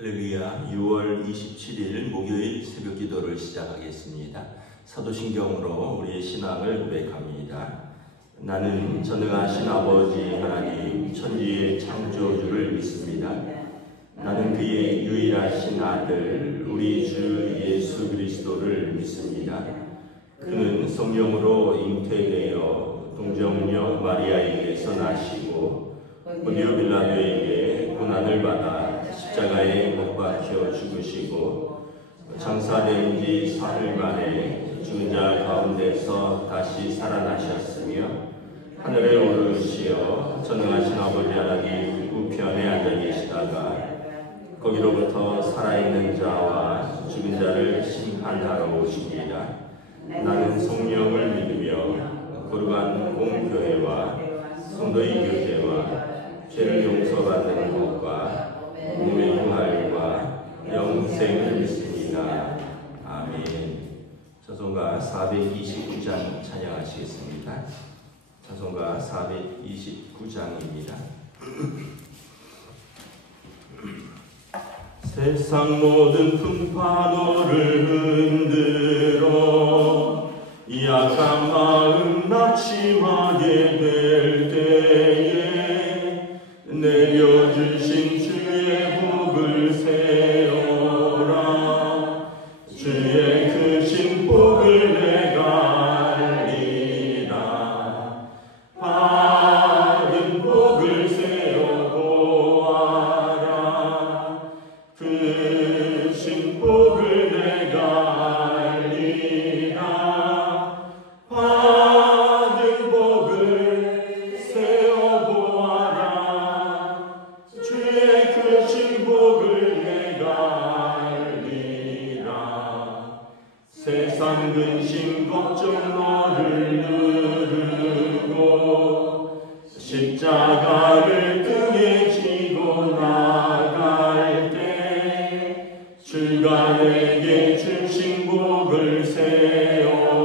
할렐루야. 6월 27일 목요일 새벽 기도를 시작하겠습니다. 사도신경으로 우리의 신앙을 고백합니다. 나는 전능하신 아버지 하나님 천지의 창조주를 믿습니다. 나는 그의 유일하신 아들 우리 주 예수 그리스도를 믿습니다. 그는 성령으로 잉태되어 동정녀 마리아에게서 나시고 본디오 빌라도에게 고난을 받아 십자가에 못 박혀 죽으시고 장사된 지 사흘 만에 죽은 자 가운데서 다시 살아나셨으며 하늘에 오르시어 전능하신 아버지 하나님 우편에 앉아 계시다가 거기로부터 살아있는 자와 죽은 자를 심판하러 오십니다. 나는 성령을 믿으며 거룩한 공교회와 성도의 교제와 죄를 용서받는 것과 몸의 부활과 영생을 믿습니다. 아멘. 찬송가 429장 찬양하시겠습니다. 찬송가 429장입니다. 세상 모든 풍파 너를 흔들어 약한 마음 낙심하게 될 때에 내려주신 주의 복을 세워라. 주의 크신 복을 내가 알리라. 받은 복을 세워보아라. 크신 복을 내가 알리라. 받은 복을 세워보아라. 주의 크신 복을 내가 알리라. 세상 근심 걱정 너를 누르고 십자가를 등에 지고 나갈 때 주가 내게 주신 복을 세워라.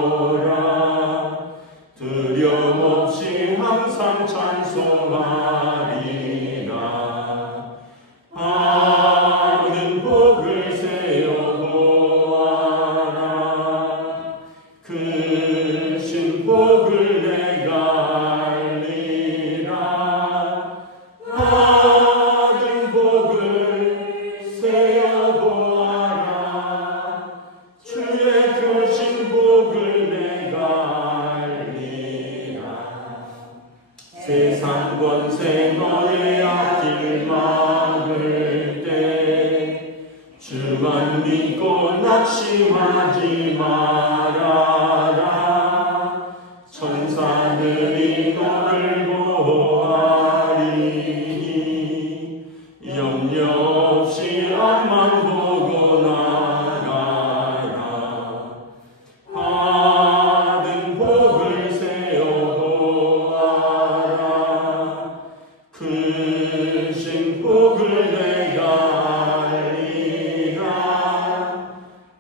두려움 없이 항상 찬송하리라. 받은 복을 세워보아라. 크신 복을 내가 알리라. 받은 복을 세워보아라. 주의 크신 복을 내가 알리라. 세상 권세 너의 앞길 막을 때 주만 믿고 낙심하지 말아라. 천사들이 너를 보아리니 염려 없이 앞만 보고 나가라. 받은 복을 세워보아라. 크신 복을 내가 알리라.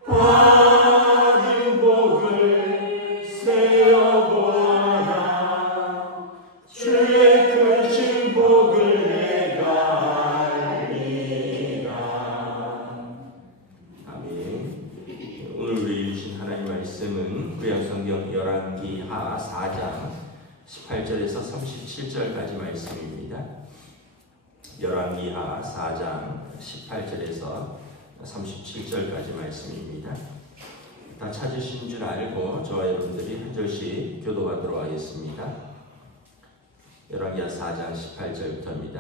받은 복을 세워보아라. 주의 크신 복을 내가 알리라. 아멘. 오늘 우리 주신 하나님 말씀은 구약성경 열왕기하 4장 18절에서 37절까지 말씀입니다. 열왕기하 4장 18절에서 37절까지 말씀입니다. 다 찾으신 줄 알고 저와 여러분들이 한 절씩 교도하도록 하겠습니다. 열왕기하 4장 18절부터입니다.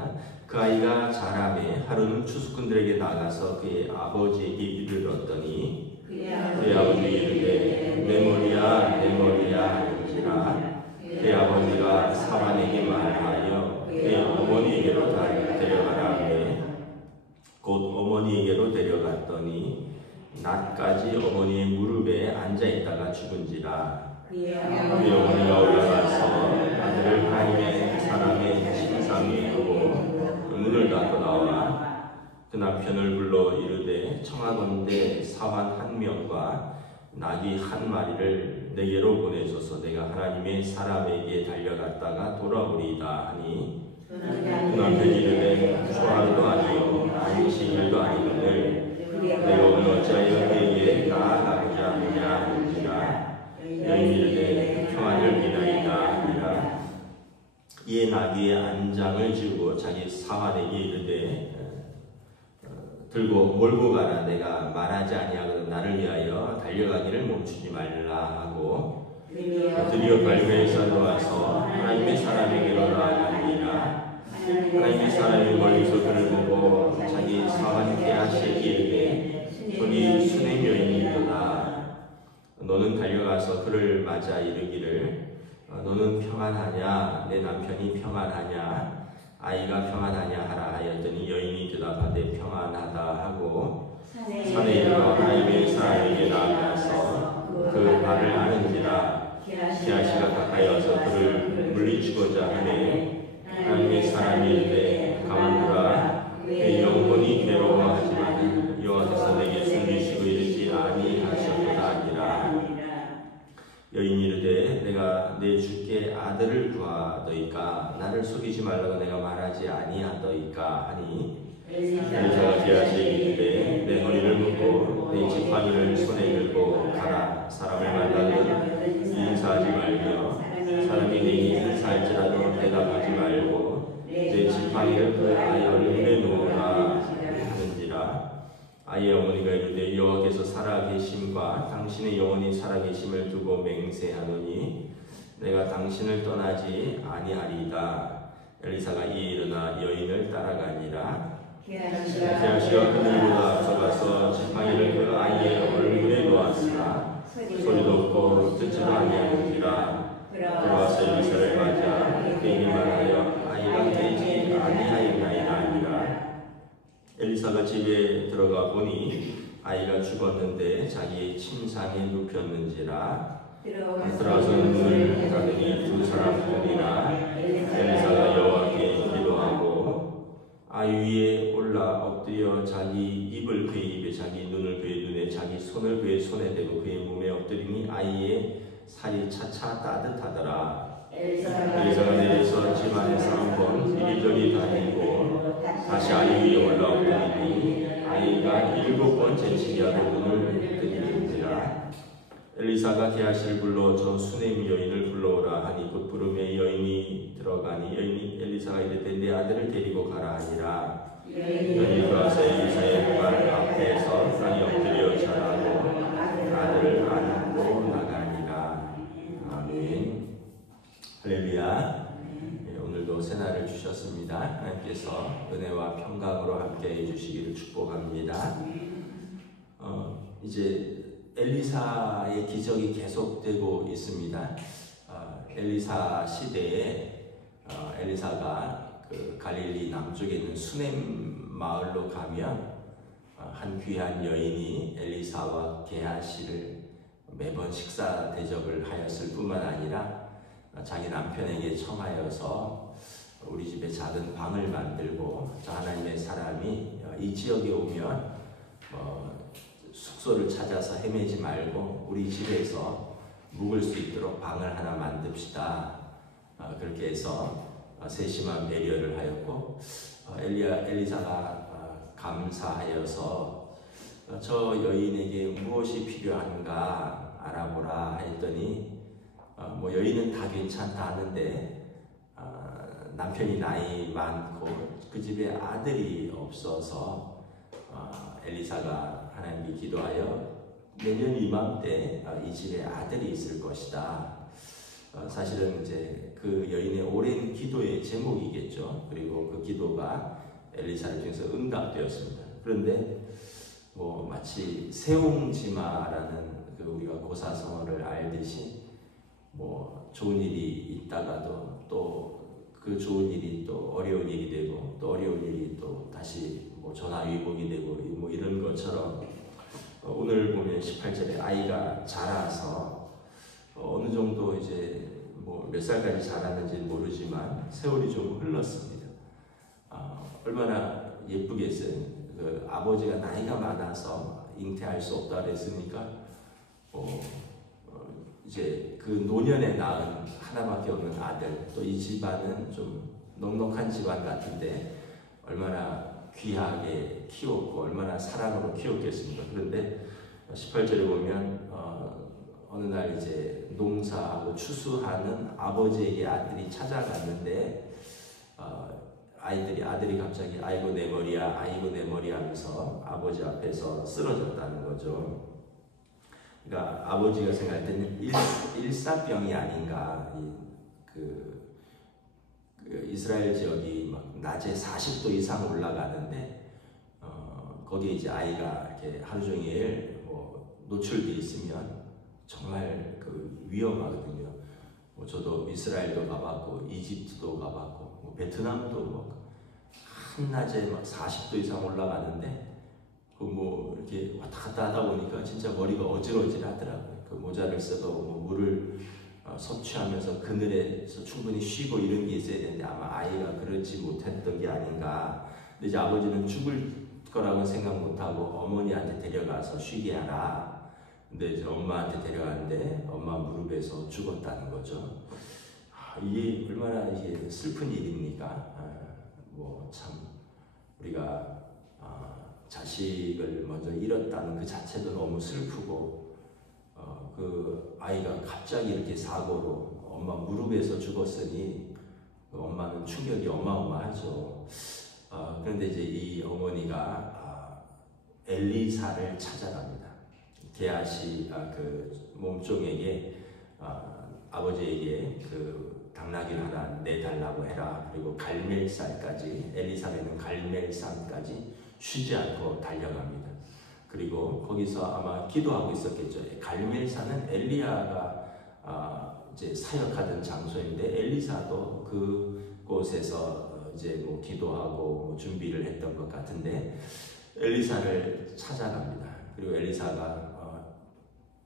그 아이가 자라매 하루는 추수꾼들에게 나가서 그의 아버지에게 이르렀더니 그의 아버지 이르되 내 머리야 내 머리야 하니라. 그의 아버지가 사환에게 말하여 그의 어머니에게로 데려가라 하매 곧 어머니에게로 데려갔더니 낮까지 어머니의 무릎에 앉아있다가 죽은지라. 그의 어머니가 올라가서 아들을 가임의 사람의 침상에 두고 그 문을 닫고 나와 그 남편을 불러 이르되 청하건대 사환 한 명과 나귀 한 마리를 내게로 보내소서. 내가 하나님의 사람에게 달려갔다가 돌아오리이다 하니 그 남편이 이르되 초하루도 아니요 안식일도 아니거늘 나귀의 안장을 지우고 자기 사환에게 이르되 들고 몰고 가라. 내가 말하지 아니하거든 나를 위하여 달려가기를 멈추지 말라 하고 드디어 갈매에서 들어와서 하나님의 사람에게로 나아가니라. 하나님의 사람이 멀리서 그를 보고 자기 사환 게하시에게 이르되 손이 수냄 여인이도다. 너는 달려가서 그를 맞아 이르기를 너는 평안하냐? 내 남편이 평안하냐? 아이가 평안하냐 하라 하였더니 여인이 대답하되 평안하다 하고 산에 이르러 하나님의 사람에게 나아가서 그 발을 아는지라. 게하시가 가까이 와서 그를 물리치고자 하되 하나님의 사람이 이르되 가만두라. 내 영혼이 괴로워하지만 여호와께서 내게 숨기시고 이르지 아니하셨도다 하니라. 여인이 이르되 내가 내 주께 아들을 구하더이까 나를 속이지 말라고 내가 말하지 아니하더이까 하니 엘리사가 게하시에게 이르되 내 허리를 묶고 내 지팡이를 손에 들고 가라. 사람을 만나면 인사하지 말며 사람이 내게 인사할지라도 대답하지 말고 내 지팡이를 그 아이 얼굴에 놓으라 하는지라. 아이의 어머니가 이르되 여호와께서 살아계심과 당신의 영혼이 살아계심을 두고 맹세하노니 내가 당신을 떠나지 아니하리이다. 엘리사가 이에 일어나 여인을 따라가니라. 게하시가 그들보다 앞서가서 지팡이를 그 아이의 얼굴에 놓았으나 소리도 없고 듣지도 아니하는지라. 돌아와서 엘리사를 맞아 그에게 말하여 아이가 깨지 아니하였나이다 하니라. 엘리사가 집에 들어가 보니 아이가 죽었는데 자기의 침상에 눕혔는지라. 들어가서 눈을 닫으니 두 사람뿐이나. 엘리사가 여호와께 기도하고 아이 위에 올라 엎드려 자기 입을 그의 입에 자기 눈을 그의 눈에 자기 손을 그의 손에 대고 그의 몸에 엎드리니 아이의 살이 차차 따뜻하더라. 엘리사가 내려서 집 안에서 한번 이리저리 다니고 다시 아이 위에 올라 엎드리니 아이가 7번 재치기하고 눈을 뜨니라. 엘리사가 게하시를 불러 저 수냄 여인을 불러오라 하니 곧 부름에 여인이 들어가니 여인이 엘리사가 이르되 내 아들을 데리고 가라 하니라. 여인이 들어와서 엘리사의 발 앞에서 땅에 엎드려 절하고 아들을 안고 나가니라. 아멘. 할렐루야. 오늘도 새날을 주셨습니다. 하나님께서 은혜와 평강으로 함께해 주시기를 축복합니다. 이제 엘리사의 기적이 계속되고 있습니다. 엘리사 시대에 엘리사가 그 갈릴리 남쪽에 있는 수넴 마을로 가면 한 귀한 여인이 엘리사와 게하시를 매번 식사 대접을 하였을 뿐만 아니라 자기 남편에게 청하여서 우리 집에 작은 방을 만들고 하나님의 사람이 이 지역에 오면 숙소를 찾아서 헤매지 말고 우리 집에서 묵을 수 있도록 방을 하나 만듭시다. 그렇게 해서 세심한 배려를 하였고 엘리사가 감사하여서 저 여인에게 무엇이 필요한가 알아보라 했더니 뭐 여인은 다 괜찮다 하는데 남편이 나이 많고 그 집에 아들이 없어서 엘리사가 하나님께 기도하여 내년 이맘때 이 집에 아들이 있을 것이다. 사실은 이제 그 여인의 오랜 기도의 제목이겠죠. 그리고 그 기도가 엘리사를 통해서 응답되었습니다. 그런데 뭐 마치 세옹지마라는 그 우리가 고사성어를 알듯이 뭐 좋은 일이 있다가도 또 그 좋은 일이 또 어려운 일이 되고 또 어려운 일이 또 다시 뭐 전화위복이 되고 뭐 이런 것처럼 오늘 보면 18절에 아이가 자라서 어느 정도 이제 뭐 몇 살까지 자랐는지 모르지만 세월이 좀 흘렀습니다. 얼마나 예쁘겠어요. 그 아버지가 나이가 많아서 잉태할 수 없다 그랬으니까 이제 그 노년에 낳은 하나밖에 없는 아들, 또 이 집안은 좀 넉넉한 집안 같은데 얼마나 귀하게 키웠고 얼마나 사랑으로 키웠겠습니까? 그런데 18절에 보면 어느 날 이제 농사하고 추수하는 아버지에게 아들이 찾아갔는데 아들이 갑자기 아이고 내 머리야, 아이고 내 머리 하면서 아버지 앞에서 쓰러졌다는 거죠. 그러니까 아버지가 생각할 때는 일사병이 아닌가. 이스라엘 지역이 막 낮에 40도 이상 올라가는데 거기에 이제 아이가 이렇게 하루 종일 노출돼 있으면 정말 위험하거든요. 저도 이스라엘도 가봤고 이집트도 가봤고 베트남도 한낮에 막 40도 이상 올라가는데 이렇게 왔다 갔다 하다 보니까 진짜 머리가 어질어질하더라고요. 그 모자를 써도 물을 섭취하면서 그늘에서 충분히 쉬고 이런 게 있어야 되는데 아마 아이가 그렇지 못했던 게 아닌가. 근데 이제 아버지는 죽을 거라고 생각 못하고 어머니한테 데려가서 쉬게 하라. 근데 이제 엄마한테 데려갔는데 엄마 무릎에서 죽었다는 거죠. 이게 얼마나 이게 슬픈 일입니까? 참 우리가 자식을 먼저 잃었다는 그 자체도 너무 슬프고 그 아이가 갑자기 이렇게 사고로 엄마 무릎에서 죽었으니 엄마는 충격이 어마어마하죠. 그런데 이제 이 어머니가 엘리사를 찾아갑니다. 게하시 그 몸종에게 아버지에게 그 당나귀를 하나 내달라고 해라. 그리고 갈멜산까지, 엘리사에는 갈멜산까지 쉬지 않고 달려갑니다. 그리고 거기서 아마 기도하고 있었겠죠. 갈멜산은 엘리야가 이제 사역하던 장소인데 엘리사도 그곳에서 이제 기도하고 준비를 했던 것 같은데 엘리사를 찾아갑니다. 그리고 엘리사가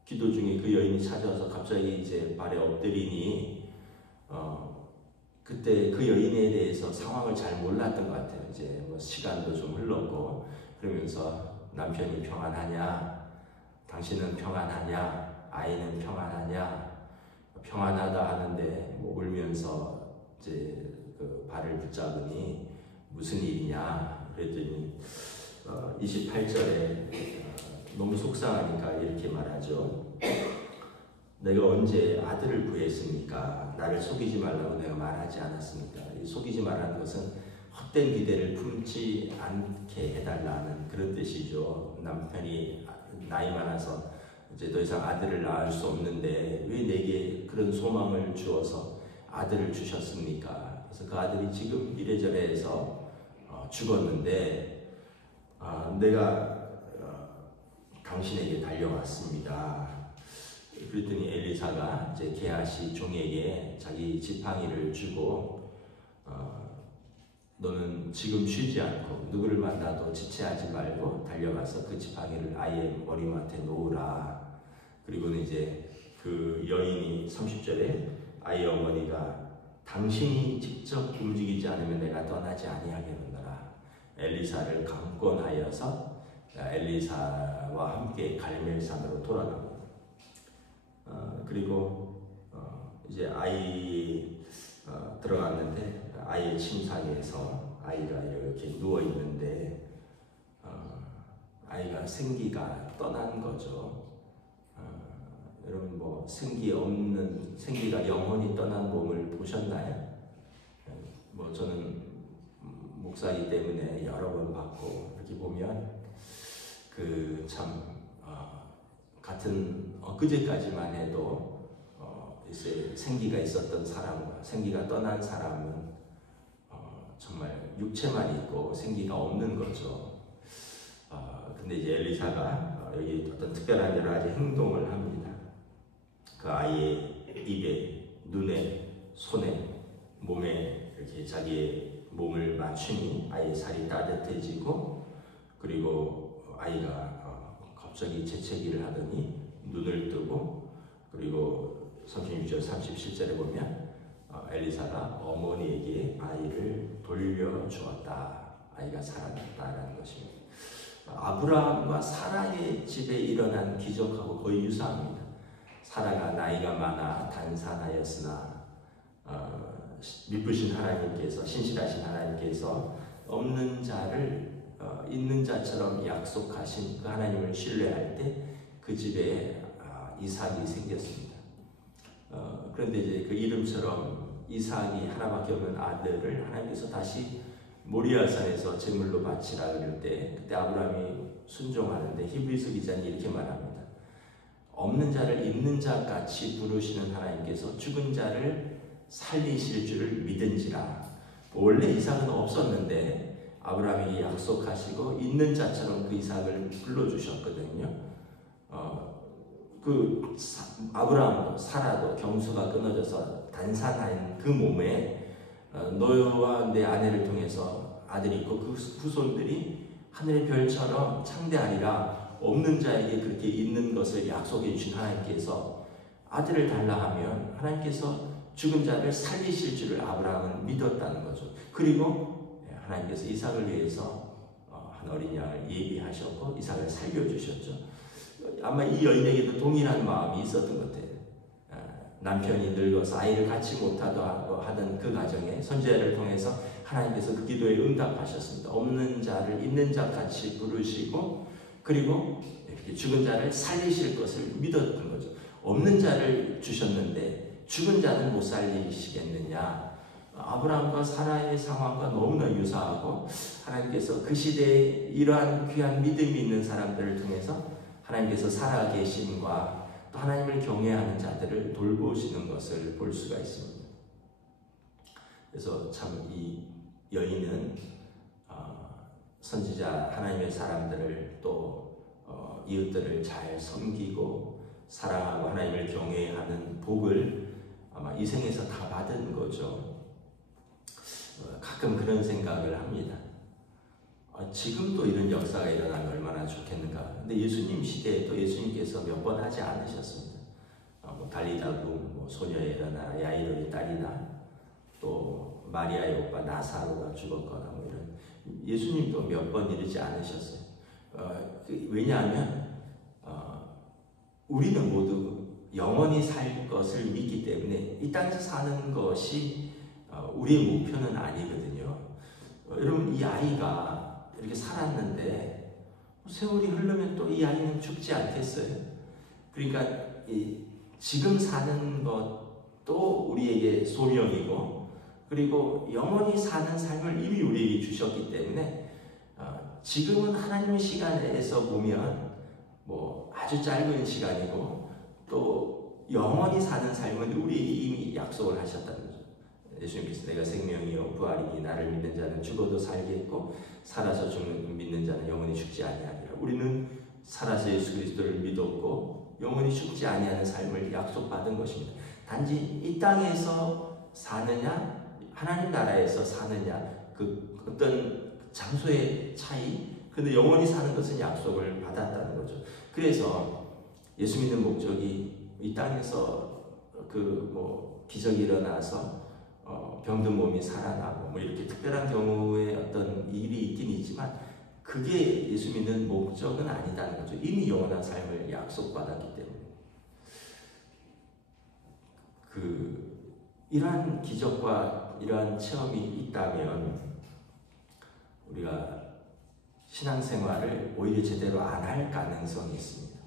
기도 중에 그 여인이 찾아와서 갑자기 이제 발에 엎드리니 그때 그 여인에 대해서 상황을 잘 몰랐던 것 같아요. 이제 시간도 좀 흘렀고 그러면서 남편이 평안하냐? 당신은 평안하냐? 아이는 평안하냐? 평안하다 하는데 울면서 이제 그 발을 붙잡으니 무슨 일이냐? 그랬더니 28절에 너무 속상하니까 이렇게 말하죠. 내가 언제 아들을 구했습니까? 나를 속이지 말라고 내가 말하지 않았습니까? 이 속이지 말라는 것은 헛된 기대를 품지 않게 해달라는 그런 뜻이죠. 남편이 나이 많아서 이제 더 이상 아들을 낳을 수 없는데 왜 내게 그런 소망을 주어서 아들을 주셨습니까? 그래서 그 아들이 지금 이래저래 해서 죽었는데 내가 당신에게 달려왔습니다. 그랬더니 엘리사가 이제 게하시 종에게 자기 지팡이를 주고 너는 지금 쉬지 않고 누구를 만나도 지체하지 말고 달려가서 그 지팡이를 아이의 머리맡에 놓으라. 그리고는 이제 그 여인이 30절에 아이 어머니가 당신이 직접 움직이지 않으면 내가 떠나지 아니하겠노라. 엘리사를 강권하여서 엘리사와 함께 갈멜산으로 돌아갑니다. 그리고 이제 아이 들어갔는데 아이의 침상에서 아이가 이렇게 누워 있는데 아이가 생기가 떠난 거죠. 여러분 생기가 영원히 떠난 몸을 보셨나요? 저는 목사이기 때문에 여러 번 봤고 이렇게 보면 같은 엊그제까지만 해도 이제 생기가 있었던 사람과 생기가 떠난 사람은 정말 육체만 있고 생기가 없는 거죠. 근데 이제 엘리사가 여기 어떤 특별한 여러 가지 행동을 합니다. 그 아이의 입에, 눈에, 손에, 몸에 이렇게 자기의 몸을 맞추니 아이의 살이 따뜻해지고 그리고 아이가 갑자기 재채기를 하더니 눈을 뜨고 그리고 36절 37절에 보면 엘리사가 어머니에게 아이를 돌려주었다. 아이가 살아났다라는 것입니다. 아브라함과 사라의 집에 일어난 기적하고 거의 유사합니다. 사라가 나이가 많아 단산하였으나 미쁘신 하나님께서 신실하신 하나님께서 없는 자를 있는 자처럼 약속하신 그 하나님을 신뢰할 때 그 집에 이삭이 생겼습니다. 그런데 이제 그 이름처럼 이삭이 하나밖에 없는 아들을 하나님께서 다시 모리아산에서 제물로 바치라 그럴 때 그때 아브라함이 순종하는데 히브리서 기자는 이렇게 말합니다. 없는 자를 있는 자 같이 부르시는 하나님께서 죽은 자를 살리실 줄을 믿은지라. 원래 이삭은 없었는데 아브라함에게 약속하시고 있는 자처럼 그 이삭을 불러주셨거든요. 아브라함도 사라도 경수가 끊어져서 단산한 그 몸에 너와 내 아내를 통해서 아들이 있고 그 후손들이 하늘의 별처럼 창대하리라. 없는 자에게 그렇게 있는 것을 약속해 주신 하나님께서 아들을 달라 하면 하나님께서 죽은 자를 살리실 줄을 아브라함은 믿었다는 거죠. 그리고 하나님께서 이삭을 위해서 한 어린 양을 예비하셨고 이삭을 살려주셨죠. 아마 이 여인에게도 동일한 마음이 있었던 것 같아요. 남편이 늙어서 아이를 갖지 못하고 하던 그 가정에 선지자를 통해서 하나님께서 그 기도에 응답하셨습니다. 없는 자를 있는 자같이 부르시고 그리고 이렇게 죽은 자를 살리실 것을 믿었던 거죠. 없는 자를 주셨는데 죽은 자는 못 살리시겠느냐. 아브라함과 사라의 상황과 너무나 유사하고 하나님께서 그 시대에 이러한 귀한 믿음이 있는 사람들을 통해서 하나님께서 살아계심과 또 하나님을 경외하는 자들을 돌보시는 것을 볼 수가 있습니다. 그래서 참 이 여인은 선지자 하나님의 사람들을 또 이웃들을 잘 섬기고 사랑하고 하나님을 경외하는 복을 아마 이 생에서 다 받은 거죠. 가끔 그런 생각을 합니다. 지금도 이런 역사가 일어나면 얼마나 좋겠는가. 근데 예수님 시대에도 예수님께서 몇 번 하지 않으셨습니다. 달리다도 소녀의 일어나 야이로의 딸이나 또 마리아의 오빠 나사로가 죽었거나 이런 예수님도 몇 번 이러지 않으셨어요. 왜냐하면 우리는 모두 영원히 살 것을 믿기 때문에 이 땅에서 사는 것이 우리의 목표는 아니거든요. 여러분 이 아이가 이렇게 살았는데 세월이 흐르면 또 이 아이는 죽지 않겠어요? 그러니까 지금 사는 것도 우리에게 소명이고 그리고 영원히 사는 삶을 이미 우리에게 주셨기 때문에 지금은 하나님의 시간에서 보면 아주 짧은 시간이고 또 영원히 사는 삶은 우리에게 이미 약속을 하셨다는 거죠. 예수님께서 내가 생명이요 부활이니 나를 믿는 자는 죽어도 살겠고 살아서 믿는 자는 영원히 죽지 아니하리라. 우리는 살아서 예수 그리스도를 믿었고 영원히 죽지 아니하는 삶을 약속받은 것입니다. 단지 이 땅에서 사느냐 하나님 나라에서 사느냐 그 어떤 장소의 차이. 근데 영원히 사는 것은 약속을 받았다는 거죠. 그래서 예수 믿는 목적이 이 땅에서 기적이 일어나서 병든 몸이 살아나고 이렇게 특별한 경우에 어떤 일이 있긴 있지만 그게 예수 믿는 목적은 아니다는 거죠. 이미 영원한 삶을 약속받았기 때문에 이러한 기적과 이러한 체험이 있다면 우리가 신앙생활을 오히려 제대로 안 할 가능성이 있습니다.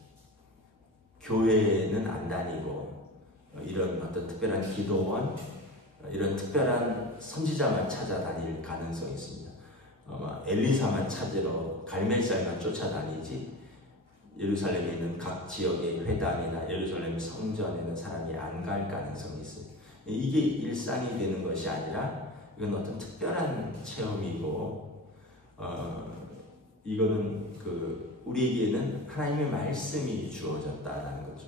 교회는 안 다니고 이런 어떤 특별한 기도원 이런 특별한 선지자만 찾아다닐 가능성이 있습니다. 엘리사만 찾으러 갈멜살만 쫓아다니지 예루살렘에 있는 각 지역의 회당이나 예루살렘 성전에는 사람이 안 갈 가능성이 있습니다. 이게 일상이 되는 것이 아니라 이건 어떤 특별한 체험이고 이거는 우리에게는 하나님의 말씀이 주어졌다는 거죠.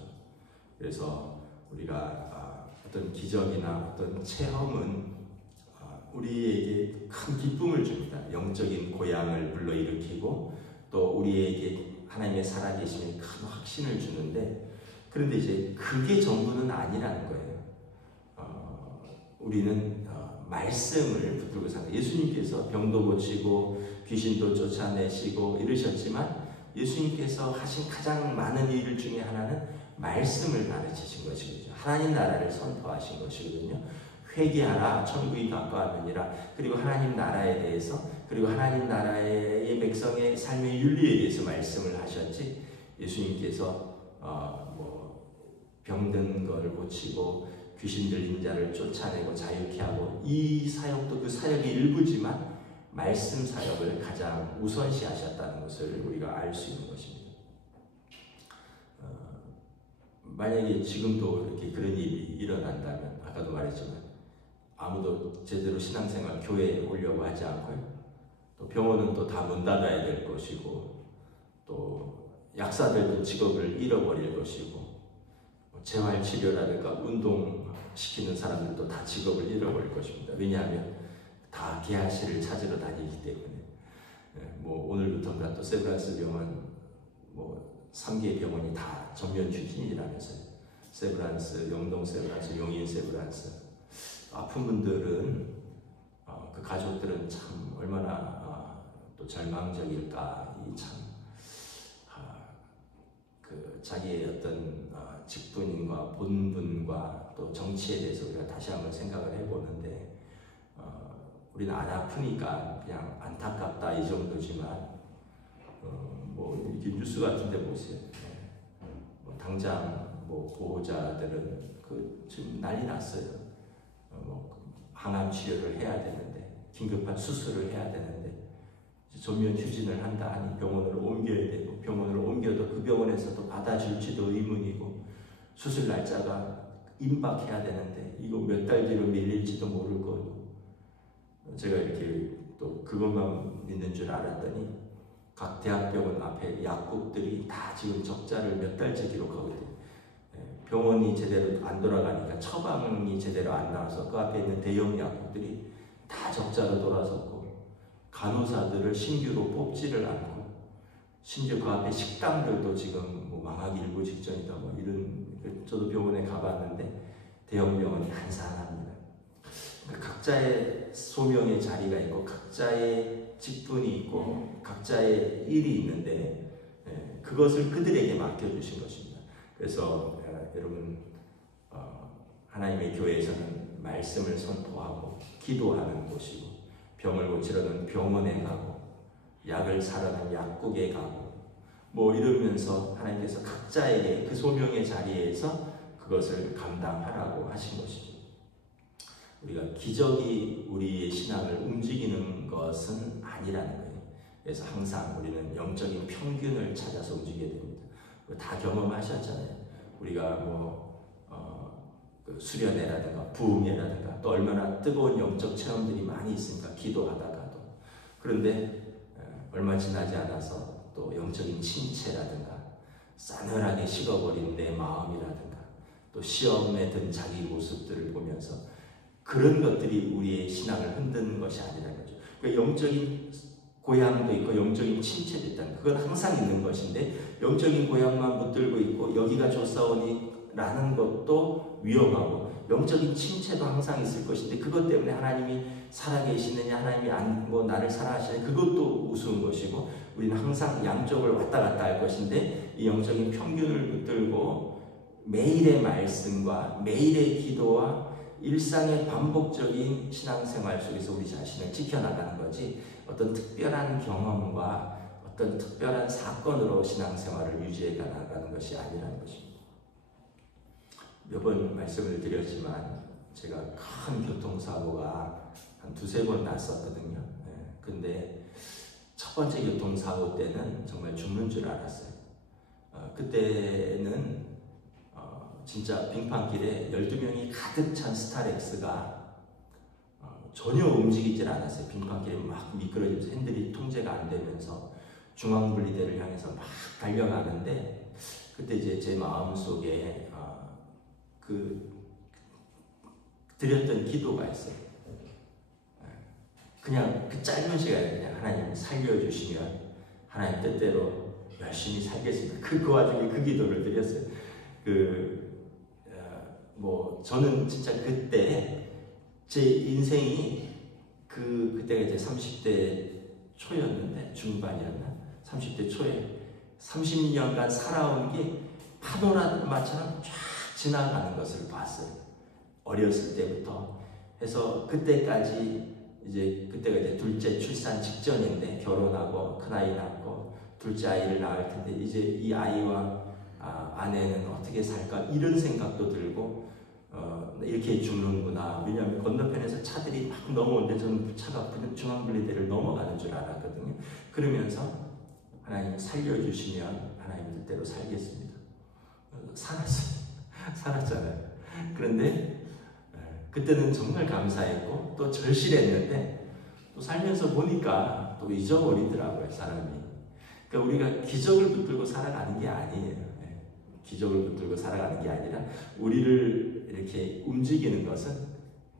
그래서 우리가 어떤 기적이나 어떤 체험은 우리에게 큰 기쁨을 줍니다. 영적인 고향을 불러일으키고 또 우리에게 하나님의 살아계심에 큰 확신을 주는데 그런데 이제 그게 전부는 아니라는 거예요. 우리는 말씀을 붙들고 삽니다. 예수님께서 병도 고치고 귀신도 쫓아내시고 이러셨지만 예수님께서 하신 가장 많은 일 중에 하나는 말씀을 가르치신 것이거든요. 하나님 나라를 선포하신 것이거든요. 회개하라 천국이 가까웠느니라. 그리고 하나님 나라에 대해서 그리고 하나님 나라의 백성의 삶의 윤리에 대해서 말씀을 하셨지 예수님께서 병든 걸 고치고 귀신 들린 자를 쫓아내고 자유케 하고, 이 사역도 그 사역의 일부지만 말씀 사역을 가장 우선시하셨다는 것을 우리가 알 수 있는 것입니다. 만약에 지금도 이렇게 그런 일이 일어난다면, 아까도 말했지만 아무도 제대로 신앙생활 교회에 오려고 하지 않고요. 또 병원은 또 다 문 닫아야 될 것이고, 또 약사들도 직업을 잃어버릴 것이고, 재활치료라든가 운동시키는 사람들도 다 직업을 잃어버릴 것입니다. 왜냐하면 다 개아시를 찾으러 다니기 때문에. 뭐 오늘부터인가 또 세브란스 병원, 뭐 3개 병원이 다 전면 휴진이라면서요. 세브란스, 영동 세브란스, 용인 세브란스. 아픈 분들은 그 가족들은 참 얼마나 또 절망적일까. 이 참 그 자기의 어떤 직분과 본분과 또 정치에 대해서 우리가 다시 한번 생각을 해보는데, 우리는 안 아프니까 그냥 안타깝다 이 정도지만, 뭐 이렇게 뉴스 같은데 보세요. 뭐 당장 뭐 보호자들은 지금 난리 났어요. 뭐 항암 치료를 해야 되는데, 긴급한 수술을 해야 되는데 전면 휴진을 한다 하니 병원을 옮겨야 되고, 병원을 옮겨도 그 병원에서도 받아줄지도 의문이고, 수술 날짜가 임박해야 되는데 이거 몇 달 뒤로 밀릴지도 모를 거고. 제가 이렇게 또 그것만 믿는 줄 알았더니 각 대학병원 앞에 약국들이 다 지금 적자를 몇 달째 기록하거든요. 병원이 제대로 안 돌아가니까 처방이 제대로 안 나와서 그 앞에 있는 대형 약국들이 다 적자로 돌아섰고, 간호사들을 신규로 뽑지를 않고, 심지어 그 앞에 식당들도 지금 뭐 망하기 일보 직전이다, 뭐 이런. 저도 병원에 가봤는데 대형 병원이 한산합니다. 그러니까 각자의 소명의 자리가 있고, 각자의 직분이 있고, 각자의 일이 있는데, 그것을 그들에게 맡겨주신 것입니다. 그래서 여러분, 하나님의 교회에서는 말씀을 선포하고 기도하는 곳이고, 병을 고치러는 병원에 가고, 약을 사러는 약국에 가고, 뭐 이러면서 하나님께서 각자에게 그 소명의 자리에서 그것을 감당하라고 하신 것이죠. 우리가 기적이 우리의 신앙을 움직이는 것은 아니라는 거예요. 그래서 항상 우리는 영적인 평균을 찾아서 움직여야 됩니다. 다 경험하셨잖아요. 우리가 그 수련회라든가 부흥회라든가 또 얼마나 뜨거운 영적 체험들이 많이 있습니까? 기도하다가도. 그런데 얼마 지나지 않아서 또 영적인 침체라든가, 싸늘하게 식어버린 내 마음이라든가, 또 시험에 든 자기 모습들을 보면서 그런 것들이 우리의 신앙을 흔드는 것이 아니라는 거죠. 그러니까 영적인 고향도 있고 영적인 침체도 있다는, 그건 항상 있는 것인데, 영적인 고향만 붙들고 있고 여기가 좋사오니라는 것도 위험하고, 영적인 침체도 항상 있을 것인데 그것 때문에 하나님이 살아계시느냐, 하나님이 나를 사랑하시느냐, 그것도 우스운 것이고, 우리는 항상 양쪽을 왔다 갔다 할 것인데, 이 영적인 평균을 붙들고 매일의 말씀과 매일의 기도와 일상의 반복적인 신앙생활 속에서 우리 자신을 지켜나가는 거지, 어떤 특별한 경험과 어떤 특별한 사건으로 신앙생활을 유지해 나가는 것이 아니라는 것입니다. 몇 번 말씀을 드렸지만 제가 큰 교통사고가 한 두세 번 났었거든요. 근데 첫 번째 교통사고 때는 정말 죽는 줄 알았어요. 그때는 진짜 빙판길에 12명이 가득 찬 스타렉스가 전혀 움직이질 않았어요. 빙판길에 막 미끄러지면서 핸들이 통제가 안 되면서 중앙분리대를 향해서 막 달려가는데, 그때 이제 제 마음속에 드렸던 기도가 있어요. 그냥 그 짧은 시간에 그냥 하나님 살려주시면 하나님 뜻대로 열심히 살겠습니다. 그 와중에 그 기도를 드렸어요. 저는 진짜 그때 제 인생이 그때가 이제 30대 초였는데, 중반이었나? 30대 초에 30년간 살아온 게 파노라마처럼 쫙 지나가는 것을 봤어요. 어렸을 때부터 해서 그때까지, 그때가 이제 둘째 출산 직전인데, 결혼하고 큰아이 낳고 둘째 아이를 낳을 텐데, 이제 이 아이와 아내는 어떻게 살까, 이런 생각도 들고, 이렇게 죽는구나. 왜냐하면 건너편에서 차들이 막 넘어오는데 저는 차가 중앙분리대를 넘어가는 줄 알았거든요. 그러면서 하나님 살려주시면 하나님 뜻대로 살겠습니다. 살았어요. 살았잖아요. 그런데 그때는 정말 감사했고 또 절실했는데 또 살면서 보니까 또 잊어버리더라고요, 사람이. 그러니까 우리가 기적을 붙들고 살아가는 게 아니에요. 기적을 붙들고 살아가는 게 아니라 우리를 이렇게 움직이는 것은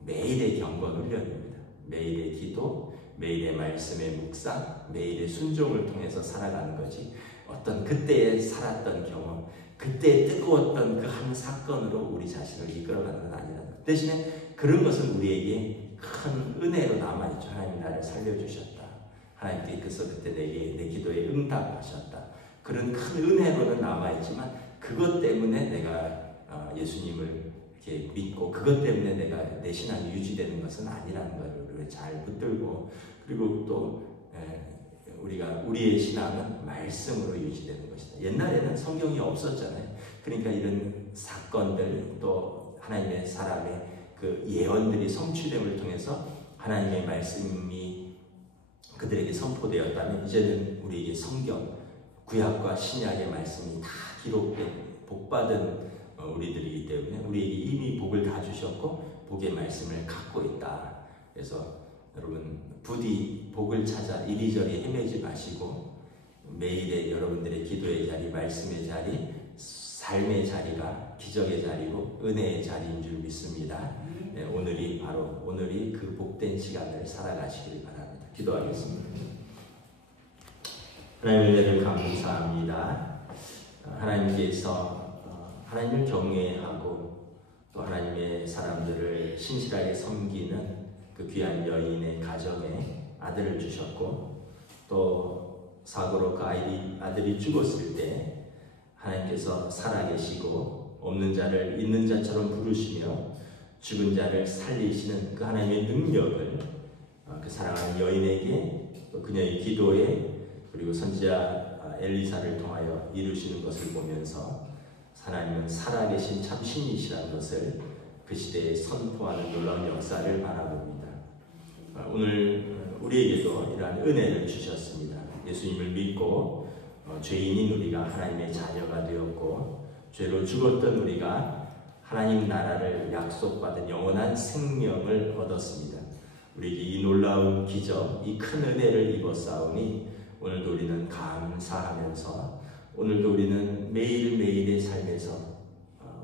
매일의 경건 훈련입니다. 매일의 기도, 매일의 말씀의 묵상, 매일의 순종을 통해서 살아가는 거지. 어떤 그때에 살았던 경험, 그때 뜨거웠던 그 한 사건으로 우리 자신을 이끌어가는 건 아니라는 것. 대신에 그런 것은 우리에게 큰 은혜로 남아있죠. 하나님 나를 살려주셨다. 하나님께서 그때 내게 내 기도에 응답하셨다. 그런 큰 은혜로는 남아있지만 그것 때문에 내가 예수님을 이렇게 믿고 그것 때문에 내가 내 신앙이 유지되는 것은 아니라는 것을 잘 붙들고, 그리고 또 우리의 신앙은 말씀으로 유지되는 것이다. 옛날에는 성경이 없었잖아요. 그러니까 이런 사건들 또 하나님의 사람의 그 예언들이 성취됨을 통해서 하나님의 말씀이 그들에게 선포되었다면, 이제는 우리에게 성경, 구약과 신약의 말씀이 다 기록된 복받은 우리들이기 때문에 우리에게 이미 복을 다 주셨고 복의 말씀을 갖고 있다. 그래서 여러분 부디 복을 찾아 이리저리 헤매지 마시고 매일의 여러분들의 기도의 자리, 말씀의 자리, 삶의 자리가 기적의 자리고 은혜의 자리인 줄 믿습니다. 네, 오늘이 그 복된 시간을 살아가시길 바랍니다. 기도하겠습니다. 하나님 은혜를 감사합니다. 하나님께서 하나님을 경외하고 또 하나님의 사람들을 신실하게 섬기는 그 귀한 여인의 가정에 아들을 주셨고, 또 사고로 그 아들이 죽었을 때 하나님께서 살아계시고 없는 자를 있는 자처럼 부르시며 죽은 자를 살리시는 그 하나님의 능력을 그 사랑하는 여인에게 또 그녀의 기도에 그리고 선지자 엘리사를 통하여 이루시는 것을 보면서 하나님은 살아계신 참 신이시라는 것을 그 시대에 선포하는 놀라운 역사를 바라봅니다. 오늘 우리에게도 이러한 은혜를 주셨습니다. 예수님을 믿고 죄인인 우리가 하나님의 자녀가 되었고 죄로 죽었던 우리가 하나님 나라를 약속받은 영원한 생명을 얻었습니다. 우리에게 이 놀라운 기적, 이 큰 은혜를 입었사오니 오늘도 우리는 감사하면서 오늘도 우리는 매일매일의 삶에서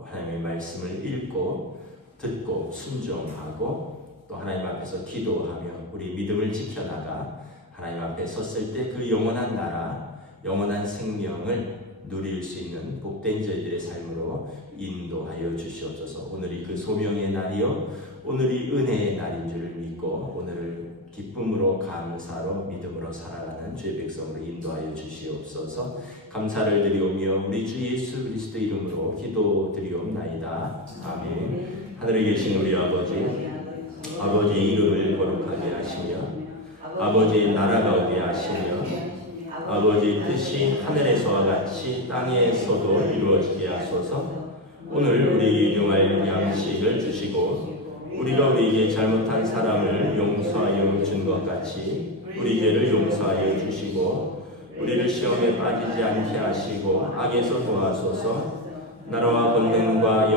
하나님의 말씀을 읽고 듣고 순종하고 또 하나님 앞에서 기도하며 우리 믿음을 지켜나가 하나님 앞에 섰을 때 그 영원한 나라, 영원한 생명을 누릴 수 있는 복된 저희들의 삶으로 인도하여 주시옵소서. 오늘이 그 소명의 날이요 오늘이 은혜의 날인 줄 믿고 오늘을 기쁨으로 감사로 믿음으로 살아가는 주의 백성으로 인도하여 주시옵소서. 감사를 드리오며 우리 주 예수 그리스도 이름으로 기도드리옵나이다. 아멘. 하늘에 계신 우리 아버지의 이름을 거룩하게 하시며 아버지의 나라가 오게 하시며 아버지의 뜻이 하늘에서와 같이 땅에서도 이루어지게 하소서. 오늘 우리에게 일용할 양식을 주시고 우리가 우리에게 잘못한 사람을 용서하여 준 것 같이 우리 죄를 용서하여 주시고 우리를 시험에 빠지지 않게 하시고 악에서 도와소서. 나라와 권능과